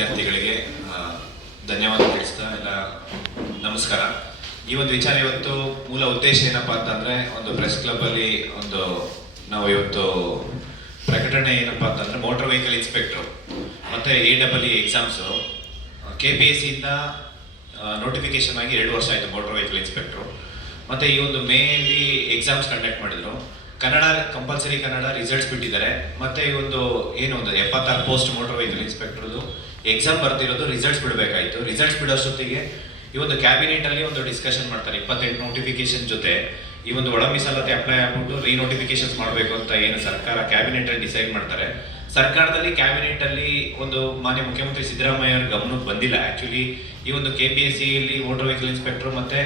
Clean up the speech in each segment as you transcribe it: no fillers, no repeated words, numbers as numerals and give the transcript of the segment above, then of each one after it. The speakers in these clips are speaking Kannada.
ವಿದ್ಯಾರ್ಥಿಗಳಿಗೆ ಧನ್ಯವಾದ ತಿಳಿಸ್ತಾ ಎಲ್ಲ ನಮಸ್ಕಾರ. ಈ ಒಂದು ವಿಚಾರ ಇವತ್ತು ಮೂಲ ಉದ್ದೇಶ ಏನಪ್ಪಾ ಅಂತಂದ್ರೆ, ಒಂದು ಪ್ರೆಸ್ ಕ್ಲಬ್ ಅಲ್ಲಿ ನಾವು ಇವತ್ತು ಪ್ರಕಟಣೆ ಏನಪ್ಪಾ ಅಂತಂದ್ರೆ, ಮೋಟಾರ್ ವೆಹಿಕಲ್ ಇನ್ಸ್ಪೆಕ್ಟರ್ ಮತ್ತೆ AEE ಎಕ್ಸಾಮ್ಸ್ KPSC ಇಂದ ನೋಟಿಫಿಕೇಶನ್ ಆಗಿ 2 ವರ್ಷ ಆಯಿತು. ಮೋಟಾರ್ ವೆಹಿಕಲ್ ಇನ್ಸ್ಪೆಕ್ಟರ್ ಮತ್ತೆ ಈ ಒಂದು ಮೇಯಲ್ಲಿ ಎಕ್ಸಾಮ್ಸ್ ಕಂಡಕ್ಟ್ ಮಾಡಿದ್ರು. ಕನ್ನಡ ಕಂಪಲ್ಸರಿ ಕನ್ನಡ ರಿಸಲ್ಟ್ಸ್ ಬಿಟ್ಟಿದ್ದಾರೆ. ಮತ್ತೆ ಈ ಒಂದು 76 ಪೋಸ್ಟ್ ಮೋಟಾರ್ ವೆಹಿಕಲ್ ಇನ್ಸ್ಪೆಕ್ಟರ್ದು ಎಕ್ಸಾಮ್ ಬರ್ತಿರೋದು, ರಿಸಲ್ಟ್ಸ್ ಬಿಡಬೇಕಾಯಿತು. ರಿಸಲ್ಟ್ಸ್ ಬಿಡೋಷ್ಟೊತ್ತಿಗೆ ಈ ಒಂದು ಕ್ಯಾಬಿನೆಟ್ ಅಲ್ಲಿ ಒಂದು ಡಿಸ್ಕಷನ್ ಮಾಡ್ತಾರೆ. 28 ನೋಟಿಫಿಕೇಶನ್ ಜೊತೆ ಈ ಒಂದು ಒಳ ಮೀಸಲಾತಿ ಅಪ್ಲೈ ಆಗ್ಬಿಟ್ಟು ರೀನೋಟಿಫಿಕೇಶನ್ಸ್ ಮಾಡಬೇಕು ಅಂತ ಏನು ಸರ್ಕಾರ ಕ್ಯಾಬಿನೆಟ್ ಅಲ್ಲಿ ಡಿಸೈಡ್ ಮಾಡ್ತಾರೆ. ಸರ್ಕಾರದಲ್ಲಿ ಕ್ಯಾಬಿನೆಟ್ ಅಲ್ಲಿ ಒಂದು ಮಾನ್ಯ ಮುಖ್ಯಮಂತ್ರಿ ಸಿದ್ದರಾಮಯ್ಯ ಅವ್ರ ಗಮನಕ್ಕೆ ಬಂದಿಲ್ಲ. ಆಕ್ಚುಲಿ ಈ ಒಂದು KPSC ಅಲ್ಲಿ ಮೋಟಾರ್ ವೆಹಿಕಲ್ ಇನ್ಸ್ಪೆಕ್ಟರ್ ಮತ್ತೆ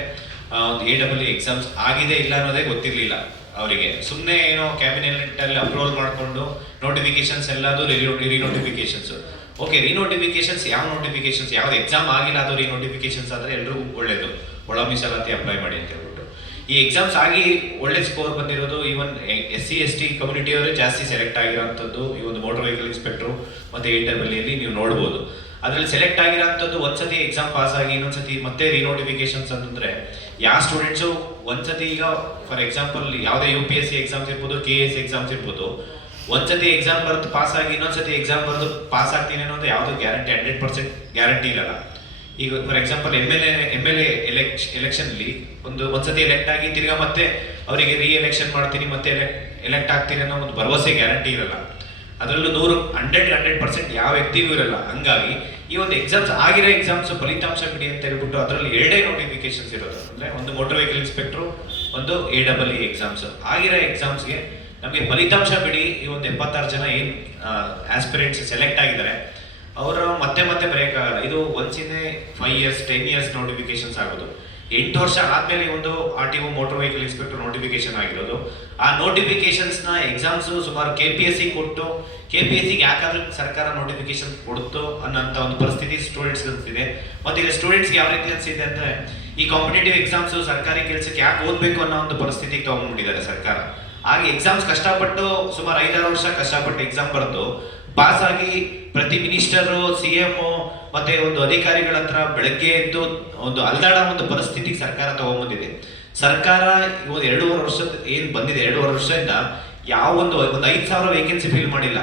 AEE ಎಕ್ಸಾಮ್ಸ್ ಆಗಿದೆ ಇಲ್ಲ ಅನ್ನೋದೇ ಗೊತ್ತಿರಲಿಲ್ಲ ಅವರಿಗೆ. ಸುಮ್ಮನೆ ಏನೋ ಕ್ಯಾಬಿನೆಟ್ ಅಲ್ಲಿ ಅಪ್ರೂವಲ್ ಮಾಡಿಕೊಂಡು ನೋಟಿಫಿಕೇಶನ್ಸ್ ಎಲ್ಲದು ರೀನೋಟಿಫಿಕೇಶನ್ಸ್. ಓಕೆ, ರೀನೋಟಿಫಿಕೇಶನ್ಸ್ ಯಾವ್ದು ಎಕ್ಸಾಮ್ ಆಗಿಲ್ಲ ಅದು ರೀನೋಟಿಫಿಕೇಶನ್ಸ್ ಆದ್ರೆ ಎಲ್ರಿಗೂ ಒಳ್ಳೇದು, ಒಳ ಮೀಸಲಾತಿ ಅಪ್ಲೈ ಮಾಡಿ ಅಂತ ಹೇಳ್ಬಿಟ್ಟು. ಈ ಎಕ್ಸಾಮ್ಸ್ ಆಗಿ ಒಳ್ಳೆ ಸ್ಕೋರ್ ಬಂದಿರೋದು ಈವನ್ SC ST ಕಮ್ಯುನಿಟಿಯವರೇ ಜಾಸ್ತಿ ಸೆಲೆಕ್ಟ್ ಆಗಿರೋಂಥದ್ದು ಈ ಒಂದು ಮೋಟಾರ್ ವೆಹಿಕಲ್ ಇನ್ಸ್ಪೆಕ್ಟರ್ ಮತ್ತೆ AEE ನೀವು ನೋಡ್ಬೋದು. ಅದ್ರಲ್ಲಿ ಸೆಲೆಕ್ಟ್ ಆಗಿರೋಂಥದ್ದು ಒಂದ್ಸತಿ ಎಕ್ಸಾಮ್ ಪಾಸ್ ಆಗಿ ಇನ್ನೊಂದ್ಸತಿ ಮತ್ತೆ ರೀನೋಟಿಫಿಕೇಶನ್ಸ್ ಅಂತಂದ್ರೆ ಯಾವ ಸ್ಟೂಡೆಂಟ್ಸು ಒಂದ್ಸತಿ, ಈಗ ಫಾರ್ ಎಕ್ಸಾಂಪಲ್ ಯಾವುದೇ UPSC ಎಕ್ಸಾಮ್ಸ್ ಇರ್ಬೋದು, KS ಎಕ್ಸಾಮ್ಸ್ ಇರ್ಬೋದು, ಒಂದ್ಸತಿ ಎಕ್ಸಾಮ್ ಬರೆದು ಪಾಸ್ ಆಗಿ ಇನ್ನೊಂದ್ಸತಿ ಎಕ್ಸಾಮ್ ಬರೆದು ಪಾಸ್ ಆಗ್ತೀನಿ ಅನ್ನೋದು ಯಾವುದು ಗ್ಯಾರಂಟಿ 100% ಗ್ಯಾರಂಟಿ ಇರಲ್ಲ. ಈಗ ಫಾರ್ ಎಕ್ಸಾಂಪಲ್ MLA ಎಲೆಕ್ಷನ್ ಅಲ್ಲಿ ಒಂದ್ಸತಿ ಎಲೆಕ್ಟ್ ಆಗಿ ತಿರ್ಗಾ ಮತ್ತೆ ಅವರಿಗೆ ಎಲೆಕ್ಷನ್ ಮಾಡ್ತೀನಿ ಮತ್ತೆ ಎಲೆಕ್ಟ್ ಆಗ್ತೀನಿ ಅನ್ನೋ ಒಂದು ಭರವಸೆ ಗ್ಯಾರಂಟಿ ಇರಲ್ಲ. ಅದರಲ್ಲೂ 100% ಯಾವ ವ್ಯಕ್ತಿಗೂ ಇರಲ್ಲ. ಹಂಗಾಗಿ ಈ ಒಂದು ಎಕ್ಸಾಮ್ಸ್ ಆಗಿರೋ ಎಕ್ಸಾಮ್ಸ್ ಫಲಿತಾಂಶ ಬಿಡಿ ಅಂತ ಹೇಳ್ಬಿಟ್ಟು ಅದರಲ್ಲಿ 2 ನೋಟಿಫಿಕೇಶನ್ಸ್ ಇರೋದು. ಅಂದ್ರೆ ಒಂದು ಮೋಟಾರ್ ವೆಹಿಕಲ್ ಇನ್ಸ್ಪೆಕ್ಟರ್, ಒಂದು AEE ಎಕ್ಸಾಮ್ಸ್. ಆಗಿರೋ ಎಕ್ಸಾಮ್ಸ್ಗೆ ನಮಗೆ ಫಲಿತಾಂಶ ಬಿಡಿ ಈ ಒಂದು 76 ಜನ ಏನು ಆಸ್ಪಿರೆಂಟ್ಸ್ ಸೆಲೆಕ್ಟ್ ಆಗಿದ್ದಾರೆ ಅವರು ಮತ್ತೆ ಬರೆಯೋಕ್ಕಾಗಲ್ಲ. ಇದು once in 5 years 10 years notifications ಆಗೋದು. 8 ವರ್ಷ ಆದ್ಮೇಲೆ ಒಂದು RTO motor vehicle inspector notification ಆಗಿರೋದು. ಆ ನೋಟಿಫಿಕೇಶನ್ಸ್ ನ ಎಕ್ಸಾಮ್ಸ್ ಸುಮಾರು KPSC ಕೊಟ್ಟು, KPSC ಯಾಕಾದ್ರೂ ಸರ್ಕಾರ ನೋಟಿಫಿಕೇಶನ್ ಕೊಡ್ತು ಅನ್ನೋಂಥ ಒಂದು ಪರಿಸ್ಥಿತಿ ಸ್ಟೂಡೆಂಟ್ಸ್ ಅನ್ಸಿದೆ. ಮತ್ತೆ ಈಗ ಸ್ಟೂಡೆಂಟ್ಸ್ಗೆ ಯಾವ ರೀತಿ ಅನ್ಸಿದೆ ಅಂದ್ರೆ, ಈ ಕಾಂಪಿಟೇಟಿವ್ ಎಕ್ಸಾಮ್ಸ್ ಸರ್ಕಾರಿ ಕೆಲಸಕ್ಕೆ ಯಾಕೆ ಓದಬೇಕು ಅನ್ನೋ ಒಂದು ಪರಿಸ್ಥಿತಿಗೆ ತಗೊಂಡ್ಬಿಟ್ಟಿದ್ದಾರೆ ಸರ್ಕಾರ. ಹಾಗೆ ಎಕ್ಸಾಮ್ಸ್ ಕಷ್ಟಪಟ್ಟು ಸುಮಾರು 5-6 ವರ್ಷ ಕಷ್ಟಪಟ್ಟು ಎಕ್ಸಾಮ್ ಬರೆದು ಪಾಸ್ ಆಗಿ ಪ್ರತಿ ಮಿನಿಸ್ಟರು, CM ಮತ್ತೆ ಒಂದು ಅಧಿಕಾರಿಗಳ ಹತ್ರ ಬೆಳಗ್ಗೆ ಎದ್ದು ಒಂದು ಅಲ್ದಾಡ ಒಂದು ಪರಿಸ್ಥಿತಿಗೆ ಸರ್ಕಾರ ತಗೊಂಡ್ಬಂದಿದೆ. ಸರ್ಕಾರ 2.5 ವರ್ಷದ ಏನ್ ಬಂದಿದೆ, 2.5 ವರ್ಷದಿಂದ ಯಾವ ಒಂದು 5,000 ವೇಕೆನ್ಸಿ ಫಿಲ್ ಮಾಡಿಲ್ಲ.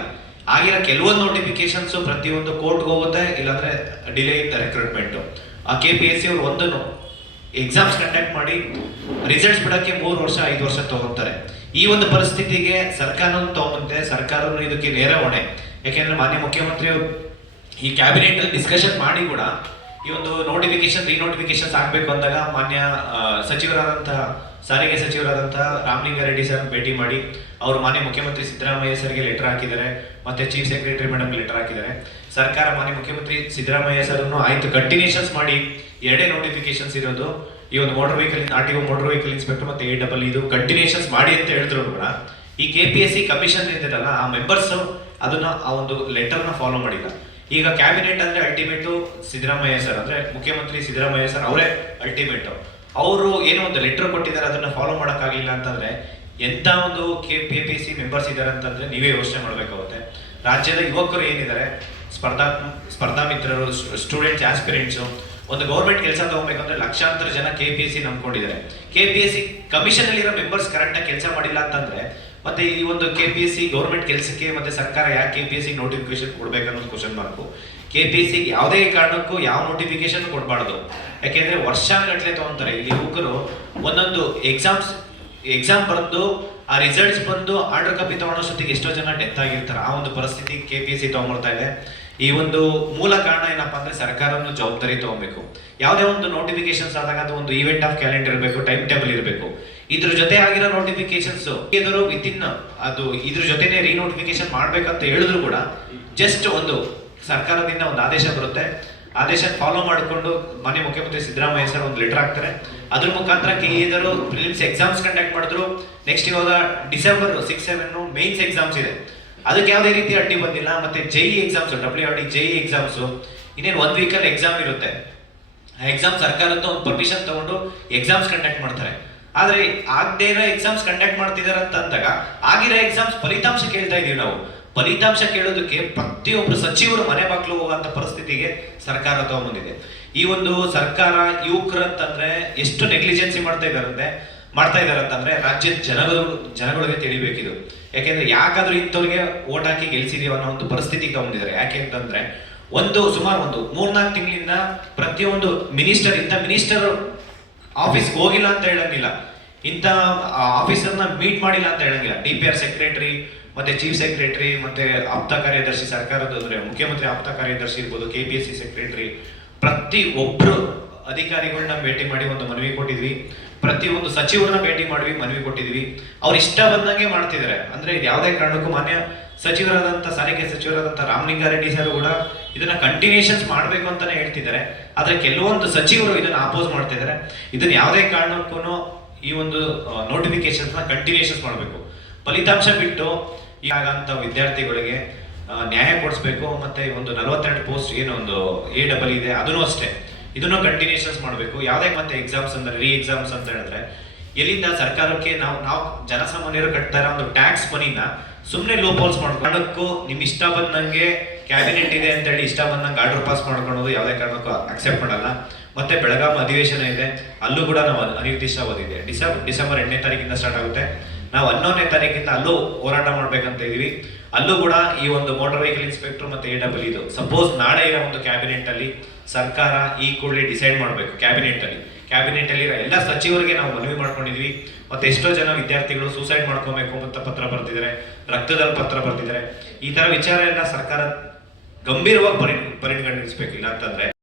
ಆಗಿರೋ ಕೆಲವೊಂದು ನೋಟಿಫಿಕೇಶನ್ಸ್ ಪ್ರತಿಯೊಂದು ಕೋರ್ಟ್ಗೆ ಹೋಗುತ್ತೆ, ಇಲ್ಲಾಂದ್ರೆ ಡಿಲೇ ಇನ್ ದ ರಿಕ್ರೂಟ್ಮೆಂಟ್. ಆ KPSC ಅವರು ಒಂದು ಎಕ್ಸಾಮ್ಸ್ ಕಂಡಕ್ಟ್ ಮಾಡಿ ರಿಸಲ್ಟ್ಸ್ ಬಿಡಕ್ಕೆ 3 ವರ್ಷ 5 ವರ್ಷ ತಗೊಂತಾರೆ. ಈ ಒಂದು ಪರಿಸ್ಥಿತಿಗೆ ಸರ್ಕಾರನೂ ತಗೊಂಬಂತೆ, ಸರ್ಕಾರನು ಇದಕ್ಕೆ ನೇರ ಹೊಣೆ. ಯಾಕೆಂದ್ರೆ ಮಾನ್ಯ ಮುಖ್ಯಮಂತ್ರಿಯವರು ಈ ಕ್ಯಾಬಿನೆಟ್ ಅಲ್ಲಿ ಡಿಸ್ಕಷನ್ ಮಾಡಿ ಕೂಡ ಈ ಒಂದು ರೀನೋಟಿಫಿಕೇಶನ್ಸ್ ಆಗ್ಬೇಕು ಅಂದಾಗ ಮಾನ್ಯ ಸಾರಿಗೆ ಸಚಿವರಾದಂತಹ ರಾಮಲಿಂಗಾರೆಡ್ಡಿ ಸರ್ ಭೇಟಿ ಮಾಡಿ ಅವರು ಮಾನ್ಯ ಮುಖ್ಯಮಂತ್ರಿ ಸಿದ್ದರಾಮಯ್ಯ ಸರ್ಗೆ ಲೆಟರ್ ಹಾಕಿದ್ದಾರೆ. ಮತ್ತೆ ಚೀಫ್ ಸೆಕ್ರೆಟರಿ ಮೇಡಮ್ ಲೆಟರ್ ಹಾಕಿದ್ದಾರೆ. ಸರ್ಕಾರ ಮಾನ್ಯ ಮುಖ್ಯಮಂತ್ರಿ ಸಿದ್ದರಾಮಯ್ಯ ಸರ್ ಆಯ್ತು ಕಂಟಿನ್ಯೂಷನ್ಸ್ ಮಾಡಿ 2 ನೋಟಿಫಿಕೇಶನ್ಸ್ ಇರೋದು ಈ ಒಂದು motor vehicle RTO motor vehicle inspector ಮತ್ತೆ AEE ಇದು ಕಂಟಿನ್ಯೂಷನ್ಸ್ ಮಾಡಿ ಅಂತ ಹೇಳಿದ್ರು ಕೂಡ ಈ KPSC ಕಮಿಷನ್ ಏನಿದೆಯಲ್ಲ ಆ ಮೆಂಬರ್ಸ್ ಅದನ್ನ ಆ ಒಂದು ಲೆಟರ್ನ ಫಾಲೋ ಮಾಡಿಲ್ಲ. ಈಗ ಕ್ಯಾಬಿನೆಟ್ ಅಂದ್ರೆ ಅಲ್ಟಿಮೇಟ್ ಸಿದ್ದರಾಮಯ್ಯ ಸರ್, ಅಂದ್ರೆ ಮುಖ್ಯಮಂತ್ರಿ ಸಿದ್ದರಾಮಯ್ಯ ಸರ್ ಅವರೇ ಅಲ್ಟಿಮೇಟ್. ಅವರು ಏನೋ ಒಂದು ಲೆಟರ್ ಕೊಟ್ಟಿದ್ದಾರೆ, ಅದನ್ನ ಫಾಲೋ ಮಾಡೋಕ್ಕಾಗಿಲ್ಲ ಅಂತಂದ್ರೆ ಎಂತ ಒಂದು KPSC ಮೆಂಬರ್ಸ್ ಇದ್ದಾರೆ ಅಂತಂದ್ರೆ ನೀವೇ ಯೋಚನೆ ಮಾಡ್ಬೇಕಾಗುತ್ತೆ. ರಾಜ್ಯದ ಯುವಕರು ಏನಿದ್ದಾರೆ, ಸ್ಪರ್ಧಾ ಮಿತ್ರರು, ಸ್ಟೂಡೆಂಟ್ಸ್, ಆಸ್ಪಿರೆಂಟ್ಸ್, ಒಂದು ಗೌರ್ಮೆಂಟ್ ಕೆಲಸ ತಗೋಬೇಕಂದ್ರೆ ಲಕ್ಷಾಂತರ ಜನ KPSC ನಂಬ್ಕೊಂಡಿದ್ದಾರೆ. KPSC ಕಮಿಷನ್ ಅಲ್ಲಿರೋ ಮೆಂಬರ್ಸ್ ಕರೆಕ್ಟಾಗಿ ಕೆಲಸ ಮಾಡಿಲ್ಲ ಅಂತಂದ್ರೆ ಮತ್ತೆ ಈ ಒಂದು KPSC ಗೌರ್ಮೆಂಟ್ ಕೆಲಸಕ್ಕೆ ಮತ್ತೆ ಸರ್ಕಾರ ಯಾಕೆ KPSC ನೋಟಿಫಿಕೇಶನ್ ಕೊಡ್ಬೇಕನ್ನೋದು ಕ್ವಶನ್ ಮಾರ್ಕು. KPSC ಯಾವುದೇ ಕಾರಣಕ್ಕೂ ಯಾವ ನೋಟಿಫಿಕೇಶನ್ ಕೊಡಬಾರ್ದು. ಯಾಕೆಂದ್ರೆ ವರ್ಷಾನುಗಟ್ಟಲೆ ತಗೊಂತಾರೆ. ಇಲ್ಲಿ ಯುವಕರು ಒಂದೊಂದು ಎಕ್ಸಾಮ್ ಬರೆದು ಆ ರಿಸಲ್ಟ್ಸ್ ಬಂದು ಆರ್ಡರ್ ಕಾಪಿ ತಗೊಳ್ಳೋಷ್ಟೊತ್ತಿಗೆ ಎಷ್ಟೋ ಜನ ಡೆತ್ ಆಗಿರ್ತಾರೆ. ಆ ಒಂದು ಪರಿಸ್ಥಿತಿ KPSC ತಗೊಂಡ್ಬರ್ತಾ ಇದೆ. ಈ ಒಂದು ಮೂಲ ಕಾರಣ ಏನಪ್ಪಾ ಅಂದ್ರೆ ಸರ್ಕಾರನು ಜವಾಬ್ದಾರಿ ತಗೋಬೇಕು. ಯಾವುದೇ ಒಂದು ನೋಟಿಫಿಕೇಶನ್ಸ್ ಆದಾಗ ಅದು ಒಂದು ಈವೆಂಟ್ ಆಫ್ ಕ್ಯಾಲೆಂಡರ್ ಇರಬೇಕು, ಟೈಮ್ ಟೇಬಲ್ ಇರಬೇಕು. ಇದ್ರ ಜೊತೆ ಆಗಿರೋ ನೋಟಿಫಿಕೇಶನ್ಸ್ ಎದುರು ವಿತಿನ್ ಅದು ಇದ್ರ ಜೊತೆನೆ ರೀನೋಟಿಫಿಕೇಶನ್ ಮಾಡ್ಬೇಕಂತ ಹೇಳಿದ್ರು ಕೂಡ ಜಸ್ಟ್ ಒಂದು ಸರ್ಕಾರದಿಂದ ಒಂದು ಆದೇಶ ಬರುತ್ತೆ. ಆದೇಶ ಫಾಲೋ ಮಾಡಿಕೊಂಡು ಮಾನ್ಯ ಮುಖ್ಯಮಂತ್ರಿ ಸಿದ್ದರಾಮಯ್ಯ ಸರ್ ಒಂದು ಲೆಟರ್ ಹಾಕ್ತಾರೆ. ಅದ್ರ ಮುಖಾಂತರ KEEದರು ಪ್ರಿಲಿಮ್ಸ್ ಎಕ್ಸಾಮ್ಸ್ ಕಂಡಕ್ಟ್ ಮಾಡಿದ್ರು. ನೆಕ್ಸ್ಟ್ ಇವಾಗ December 6-7 ಮೇನ್ಸ್ ಎಕ್ಸಾಮ್ಸ್ ಇದೆ, ಅದಕ್ಕೆ ಯಾವುದೇ ರೀತಿ ಅಡ್ಡಿ ಬಂದಿಲ್ಲ. ಮತ್ತೆ JEE exams, WRD JEE exams ಇನ್ನೇನು 1 ವೀಕಲ್ಲಿ ಎಕ್ಸಾಮ್ ಇರುತ್ತೆ. ಆ ಎಕ್ಸಾಮ್ ಸರ್ಕಾರದ ಒಂದು ಪರ್ಮಿಷನ್ ತಗೊಂಡು ಎಕ್ಸಾಮ್ಸ್ ಕಂಡಕ್ಟ್ ಮಾಡ್ತಾರೆ. ಆದ್ರೆ ಆಗದೇ ಇರೋ ಎಕ್ಸಾಮ್ಸ್ ಕಂಡಕ್ಟ್ ಮಾಡ್ತಿದಾರೆ ಅಂತ ಅಂದಾಗ ಆಗಿರೋ ಎಕ್ಸಾಮ್ಸ್ ಫಲಿತಾಂಶ ಕೇಳ್ತಾ ಇದೀವಿ ನಾವು. ಫಲಿತಾಂಶ ಕೇಳೋದಕ್ಕೆ ಪ್ರತಿಯೊಬ್ಬರು ಸಚಿವರು ಮನೆ ಬಾಗ್ಲು ಹೋಗುವಂತ ಪರಿಸ್ಥಿತಿಗೆ ಸರ್ಕಾರ ತಗೊಂಡ್ಬಂದಿದೆ. ಈ ಒಂದು ಸರ್ಕಾರ ಯುವಕರಂತಂದ್ರೆ ಎಷ್ಟು ನೆಗ್ಲಿಜೆನ್ಸಿ ಮಾಡ್ತಾ ಇದಾರೆ ಅಂತಂದ್ರೆ ರಾಜ್ಯದ ಜನಗಳಿಗೆ ತಿಳಿಬೇಕಿದು. ಯಾಕೆಂದ್ರೆ ಯಾಕಾದ್ರೂ ಇಂಥವ್ರಿಗೆ ಓಟ್ ಹಾಕಿ ಗೆಲ್ಸಿದೀವ ಅನ್ನೋ ಒಂದು ಪರಿಸ್ಥಿತಿಗೆ ತಗೊಂಡಿದ್ದಾರೆ. ಯಾಕೆ ಅಂತಂದ್ರೆ ಸುಮಾರು ಒಂದು 3-4 ತಿಂಗಳಿಂದ ಪ್ರತಿಯೊಂದು ಮಿನಿಸ್ಟರ್ ಆಫೀಸ್ಗೆ ಹೋಗಿಲ್ಲ ಅಂತ ಹೇಳಂಗಿಲ್ಲ, ಇಂಥ ಆಫೀಸರ್ನ ಮೀಟ್ ಮಾಡಿಲ್ಲ ಅಂತ ಹೇಳಂಗಿಲ್ಲ. DPR ಸೆಕ್ರೆಟರಿ ಮತ್ತೆ ಚೀಫ್ ಸೆಕ್ರೆಟರಿ ಮತ್ತೆ ಆಪ್ತ ಕಾರ್ಯದರ್ಶಿ, ಸರ್ಕಾರದ ಅಂದ್ರೆ ಮುಖ್ಯಮಂತ್ರಿ ಆಪ್ತ ಕಾರ್ಯದರ್ಶಿ ಇರ್ಬೋದು, KPSC ಸೆಕ್ರೆಟರಿ, ಪ್ರತಿ ಒಬ್ರು ಅಧಿಕಾರಿಗಳನ್ನ ಭೇಟಿ ಮಾಡಿ ಒಂದು ಮನವಿ ಕೊಟ್ಟಿದ್ವಿ. ಪ್ರತಿಯೊಂದು ಸಚಿವರನ್ನ ಭೇಟಿ ಮಾಡಿ ಮನವಿ ಕೊಟ್ಟಿದ್ವಿ. ಅವ್ರು ಇಷ್ಟ ಬಂದಂಗೆ ಮಾಡ್ತಿದ್ದಾರೆ. ಅಂದ್ರೆ ಇದು ಯಾವುದೇ ಕಾರಣಕ್ಕೂ ಮಾನ್ಯ ಸಾರಿಗೆ ಸಚಿವರಾದಂತ ರಾಮಲಿಂಗಾರೆಡ್ಡಿ ಸರ್ ಕೂಡ ಇದನ್ನ ಕಂಟಿನ್ಯೂಷನ್ಸ್ ಮಾಡ್ಬೇಕು ಅಂತಾನೆ ಹೇಳ್ತಿದ್ದಾರೆ. ಆದ್ರೆ ಕೆಲವೊಂದು ಸಚಿವರು ಇದನ್ನ ಅಪೋಸ್ ಮಾಡ್ತಿದ್ದಾರೆ. ಇದನ್ನ ಯಾವುದೇ ಕಾರಣಕ್ಕೂ ಈ ಒಂದು ನೋಟಿಫಿಕೇಶನ್ಸ್ ನ ಕಂಟಿನ್ಯೂಷನ್ಸ್ ಮಾಡಬೇಕು. ಫಲಿತಾಂಶ ಬಿಟ್ಟು ಈಗಂತ ವಿದ್ಯಾರ್ಥಿಗಳಿಗೆ ನ್ಯಾಯ ಕೊಡಿಸ್ಬೇಕು. ಮತ್ತೆ ಒಂದು 42 ಪೋಸ್ಟ್ ಏನೋ ಒಂದು AEE ಇದೆ, ಅದನ್ನು ಅಷ್ಟೇ, ಇದನ್ನು ಕಂಟಿನ್ಯೂಷನ್ಸ್ ಮಾಡಬೇಕು. ಯಾವುದೇ ಮತ್ತೆ ಎಕ್ಸಾಮ್ಸ್ ಅಂದ್ರೆ ಎಕ್ಸಾಮ್ಸ್ ಅಂತ ಹೇಳಿದ್ರೆ ಎಲ್ಲಿಂದ ಸರ್ಕಾರಕ್ಕೆ ನಾವು ಜನಸಾಮಾನ್ಯರು ಕಟ್ತಾ ಇರೋ ಒಂದು ಟ್ಯಾಕ್ಸ್ ಮನಿನ ಸುಮ್ಮನೆ ಲೋಪಾಲ್ಸ್ ಮಾಡ್ಕೊಳ್ಳೋದಕ್ಕೂ ನಿಮ್ ಇಷ್ಟ ಬಂದಂಗೆ ಕ್ಯಾಬಿನೆಟ್ ಇದೆ ಅಂತ ಹೇಳಿ ಇಷ್ಟ ಬಂದಂಗೆ ಆರ್ಡರ್ ಪಾಸ್ ಮಾಡ್ಕೊಳ್ಳೋದು ಯಾವುದೇ ಕಾರಣಕ್ಕೂ ಅಕ್ಸೆಪ್ಟ್ ಮಾಡಲ್ಲ. ಮತ್ತೆ ಬೆಳಗಾವಿ ಅಧಿವೇಶನ ಇದೆ, ಅಲ್ಲೂ ಕೂಡ ನಾವು ಅನಿರ್ದಿಷ್ಟಾವಧಿ ಇದೆ. ಡಿಸೆಂಬರ್ 8ನೇ ತಾರೀಕಿಂದ ಸ್ಟಾರ್ಟ್ ಆಗುತ್ತೆ. ನಾವು 11ನೇ ತಾರೀಕಿಂದ ಅಲ್ಲೂ ಹೋರಾಟ ಮಾಡ್ಬೇಕಂತ ಇದೀವಿ. ಅಲ್ಲೂ ಕೂಡ ಈ ಒಂದು ಮೋಟಾರ್ ವೆಹಿಕಲ್ ಇನ್ಸ್ಪೆಕ್ಟರ್ ಮತ್ತೆ AEE ಇದು ಸಪೋಸ್ ನಾಳೆ ಇರೋ ಒಂದು ಕ್ಯಾಬಿನೆಟ್ ಅಲ್ಲಿ ಸರ್ಕಾರ ಈ ಕೂಡಲೇ ಡಿಸೈಡ್ ಮಾಡಬೇಕು. ಕ್ಯಾಬಿನೆಟ್ ಅಲ್ಲಿ ಎಲ್ಲ ಸಚಿವರಿಗೆ ನಾವು ಮನವಿ ಮಾಡ್ಕೊಂಡಿದ್ವಿ. ಮತ್ತೆ ಎಷ್ಟೋ ಜನ ವಿದ್ಯಾರ್ಥಿಗಳು ಸೂಸೈಡ್ ಮಾಡ್ಕೋಬೇಕು ಅಂತ ಪತ್ರ ಬರ್ತಿದ್ದಾರೆ, ರಕ್ತದಲ್ಲಿ ಪತ್ರ ಬರ್ತಿದ್ದಾರೆ. ಈ ತರ ವಿಚಾರ ಎಲ್ಲ ಸರ್ಕಾರ ಗಂಭೀರವಾಗಿ ಪರಿಗಣಿಸಬೇಕಿಲ್ಲ ಅಂತಂದ್ರೆ